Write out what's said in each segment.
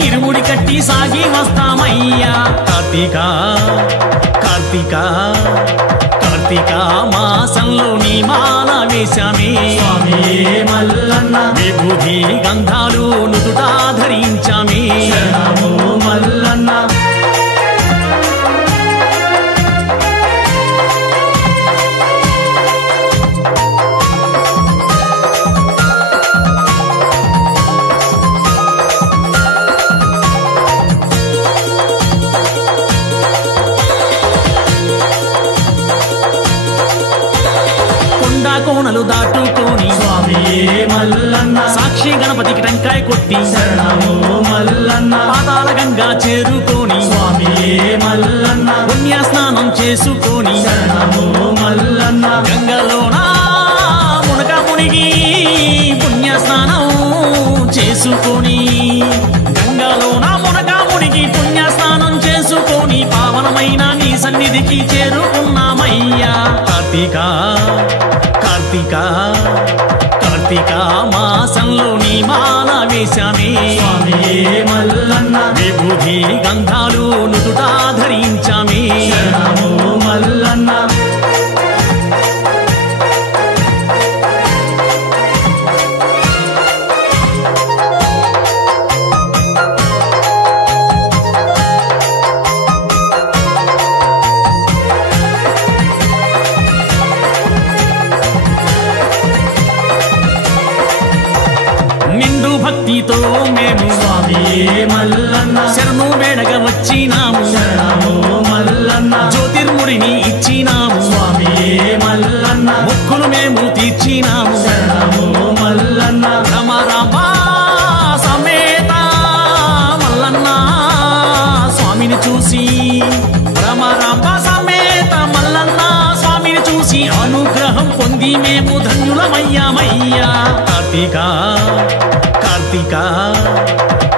ఇరుముడి కట్టి సాగి వస్తామయ్యా కార్తీక కార్తీక కార్తీక మాసంలో నీ మాల వేశామే స్వామి మల్లన్న విభూతి గంధాలు నుదుటా ధరించామే శరణము మల్లన్న కోనలు దాటుకొని స్వామి మల్లన్న సాక్షి గణపతికి టెంకాయ కొట్టి శరణము మల్లన్న పాతాళ గంగా చేరుకొని స్వామి మల్లన్న పుణ్య స్నానం చేసుకొని శరణము మల్లన్న గంగలోన మునక మునిగి పుణ్య స్నానం చేసుకొని గంగలోన మునక మునిగి పుణ్య స్నానం చేసుకొని పావనమైన నీ సన్నిధికి చేరుకున్నామయ్యా కార్తీక కార్తీక కార్తీక మాసంలో నీ మాల వేశామే స్వామి మల్లన్న విభూతి గంధాలు నుదుటా ధరించామే శరణము మల్లన్న నిండు భక్తితో మేము స్వామి మల్లన్న శరణు వేడగా వచ్చినాము శరణము మల్లన్న జ్యోతిర్ముడిని ఇచ్చినాము స్వామి మల్లన్న మొక్కులు మేము తీర్చినాము శరణము మల్లన్న రమరాంబా సమేత మల్లన్న స్వామిని చూసి రమరాంబ సమేత మల్లన్న స్వామిని చూసి అనుగ్రహం పొంది మేము ధన్యులమయ్యామయ్యా కార్తీక కార్తీక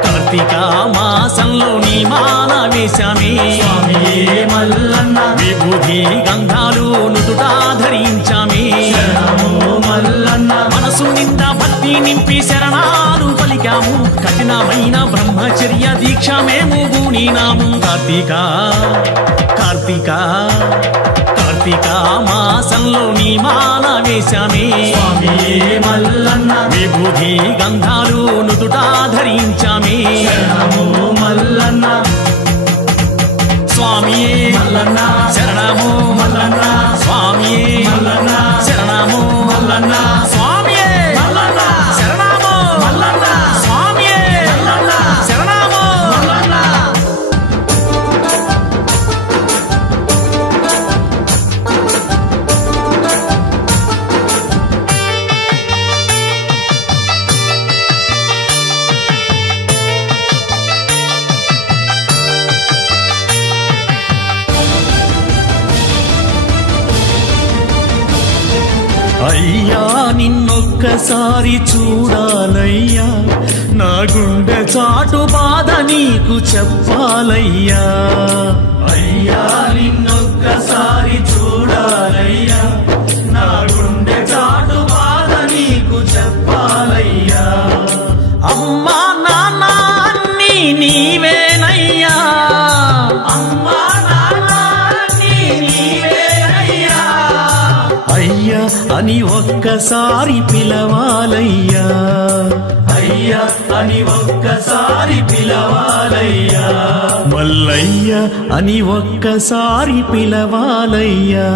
కార్తీక మాసంలో నీ మాల వేశామే స్వామి మల్లన్న విభూతి గంధాలు నుదుటా ధరించామే శరణము మల్లన్న మనసు నిండా భక్తి నింపి శరణాలు పలికాము కఠినమైన బ్రహ్మచర్య దీక్ష మేము గూనినాము కార్తీక కార్తీక కార్తీక మాసంలో నీ మాల వేశామే స్వామి మల్లన్న విభూతి గంధాలు నుదుటా ధరించామే శరణము మల్లన్న స్వామియే మల్లన్న శరణము మల్లన్న స్వామియే మల్లన్న శరణము మల్లన్న స్వామియే మల్లన్న శరణము మల్లన్న స్వామియే మల్లన్న శరణము మల్లన్న అయ్యా నిన్నొక్కసారి చూడాలయ్యా నా గుండె చాటు బాధ నీకు చెప్పాలయ్యా అయ్యా నిన్నొక్కసారి చూడాలయ్యా నా గుండె చాటు బాధ నీకు చెప్పాలయ్యా అమ్మా నాన్న అన్నీ నీవేనయ్యా అమ్మా నాన్న అన్నీ నీవేనయ్యా అయ్యా అని ఒక్కసారి పిలవాలయ్యా అయ్యా అని ఒక్కసారి పిలవాలయ్యా మల్లయ్య అని ఒక్కసారి పిలవాలయ్యా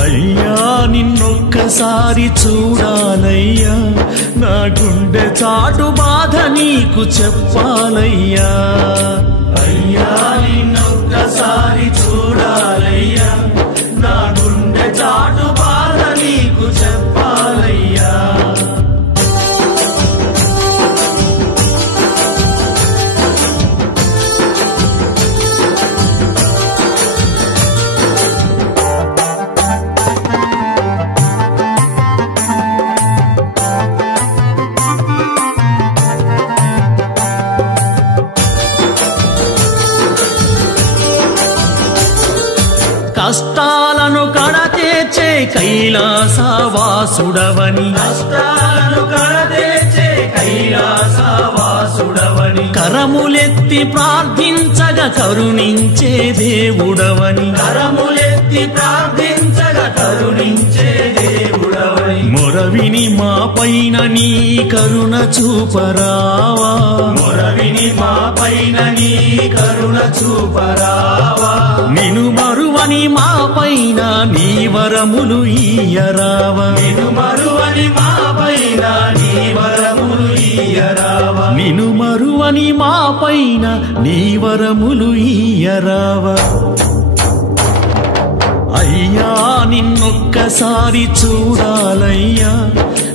అయ్యా నిన్నొక్కసారి చూడాలయ్యా నా గుండె చాటు బాధ నీకు చెప్పాలయ్యా అయ్యా నిన్నొక్కసారి చూడాలయ్యా నా గుండె చాటు బాధ నీకు చెప్పాలయ్యా కష్టాలను కడతేర్చే కైలాసవాసుడవని కష్టాలను కడతేర్చే కైలాసవాసుడవని కరములెత్తి ప్రార్థించగా కరుణించే దేవుడవని కరములెత్తి ప్రార్థించగా కరుణించే దేవుడవని మొరవిని మా పైన నీ కరుణ చూపరావా మొరవిని మా పైన నీ కరుణ చూపరావా నిను మరువని మా పైన నీ వరములు ఇయ్యరావా నిను మరువని మా పైన నీ వరములు ఇయ్యరావా నిను మరువని మా పైన నీ వరములు ఇయ్యరావా అయ్యా నిన్నొక్కసారి చూడాలయ్యా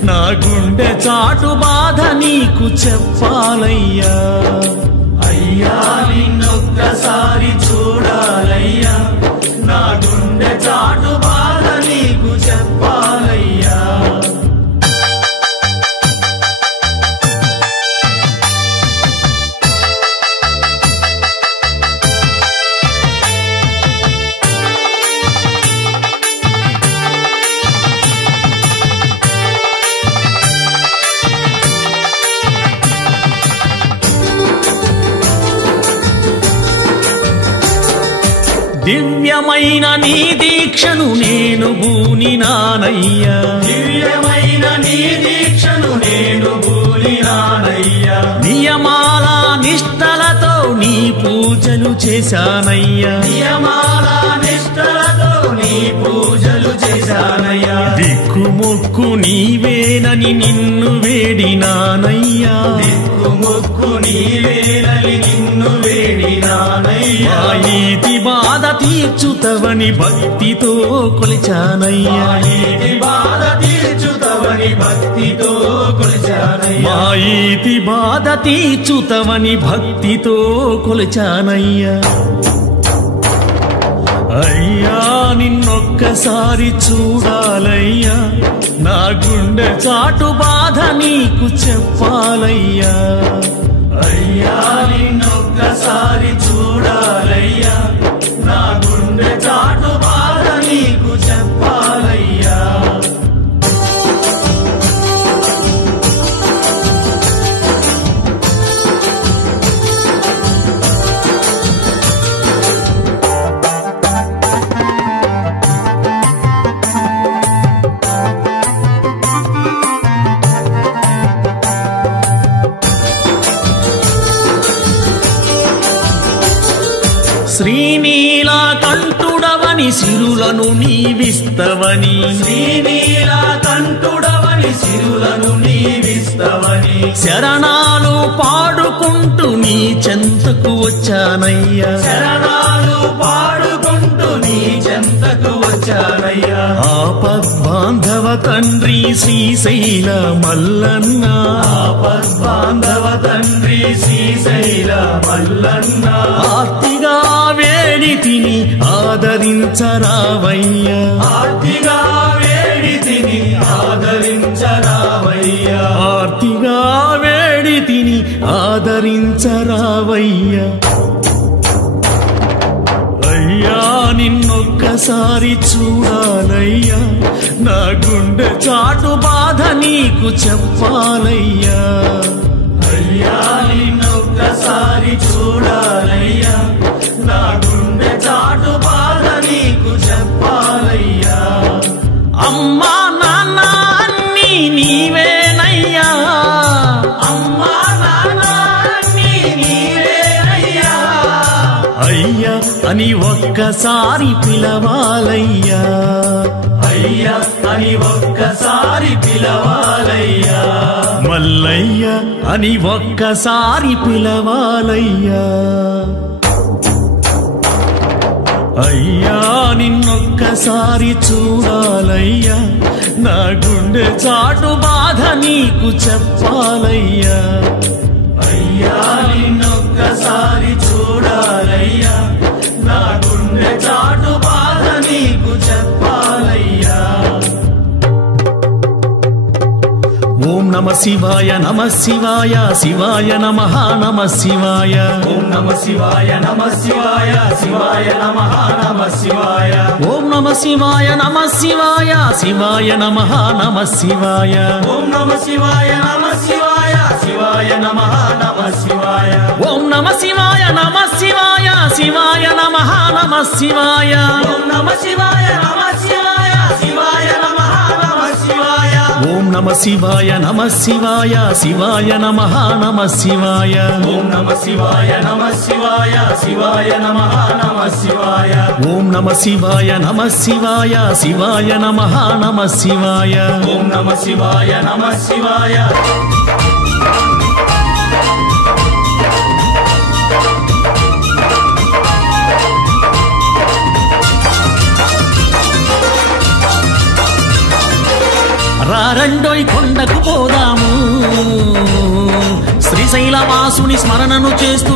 నా గుండె చాటు బాధ నీకు చెప్పాలయ్యా అయ్యా నిన్నొక్కసారి చూడాలయ్యా నా గుండె చాటు బాధ నీకు చెప్పాలయ్యా దివ్యమైన నీ దీక్షను నేను బూనినానయ్యా దివ్యమైన నీ దీక్షను నేను భూలినానయ్యా నియమాల నిష్టలతో నీ పూజలు చేశానయ్యా నియమాల నిష్టలతో నీ పూజలు చేశానయ్యా దిక్కుమొక్కు నీవేనని నిన్ను వేడినానయ్యా దిక్కుమొక్కు నీవేనని నిన్ను వేడినానయ్యా మా ఈతి బాధ తీర్చుతవని భక్తితో కొలిచానయ్యా ఈతి బాధ తీర్చుతవని భక్తితో కొలిచానయ్యా మా ఈతి బాధ తీర్చుతవని భక్తితో కొలిచానయ్యా అయ్యా నిన్నొక్కసారి చూడాలయ్యా నా గుండె చాటు బాధ నీకు చెప్పాలయ్యా అయ్యా నిన్నొక్కసారి చూడాలయ్యా నా గుండె చాటు బాధ నీకు చెప్పాలయ్యా శ్రీనీలకంఠుడవని సిరులను నీవిస్తవని శ్రీనీలకంఠుడవని సిరులను నీవిస్తవని శరణాలు పాడుకుంటూ నీ చెంతకు వచ్చానయ్యా శరణాలు పాడుకుంటూ నీ చెంతకు వచ్చానయ్యా ఆపద్బాంధవ తండ్రి శ్రీశైల మల్లన్న ఆపద్బాంధవ తండ్రి శ్రీశైల మల్లన్న ఆర్తిగా వేడి తిని ఆదరించరావయ్యా ఆర్తిగా వేడి తిని ఆదరించరావయ్యా ఆర్తిగా వేడి తిని ఆదరించరావయ్యా అయ్యా నిన్నొక్కసారి చూడాలయ్యా నా గుండె చాటు బాధ నీకు చెప్పాలయ్యా అయ్యా నిన్నొక్కసారి చూడాలయ్యా నా గుండె చాటు బాధ నీకు చెప్పాలయ్యా అమ్మా నాన్న అన్నీ నీవేనయ్యా అమ్మా నాన్న అన్నీ నీవేనయ్యా అయ్యా అని ఒక్కసారి పిలవాలయ్యా అయ్యా అని ఒక్కసారి పిలవాలయ్యా మల్లయ్య అని ఒక్కసారి పిలవాలయ్యా అయ్యా నిన్నొక్కసారి చూడాలయ్యా నా గుండె చాటు బాధ నీకు చెప్పాలయ్యా అయ్యా నిన్నొక్కసారి చూడాలయ్యా నా గుండె చాటు బాధ నీకు చెప్పాలయ్యా ఓం నమ శివాయ నమ శివాయ శివాయ నమః నమ శివాయ ఓం నమ శివాయ నమ శివాయ శివాయ నమః నమ శివాయ ఓం నమ శివాయ నమ శివాయ శివాయ నమః నమ శివాయ ఓం నమ శివాయ నమ శివాయ శివాయ నమః నమ శివాయ నమ శివాయ నమ శివాయ శివాయ నమః నమ శివాయ ఓం నమ శివాయ నమ శివాయ శివాయ నమః నమ శివాయ ఓం నమ శివాయ నమ శివాయ శివాయ నమః నమ శివాయ ఓం నమ శివాయ నమ శివాయ శివాయ నమః నమ శివాయ ఓం నమ శివాయ నమ శివాయ శివాయ నమః నమ శివాయ ఓం నమ శివాయ నమ శివాయ రారండోయ్ కొండకు పోదాము శ్రీశైలవాసుని స్మరణను చేస్తూ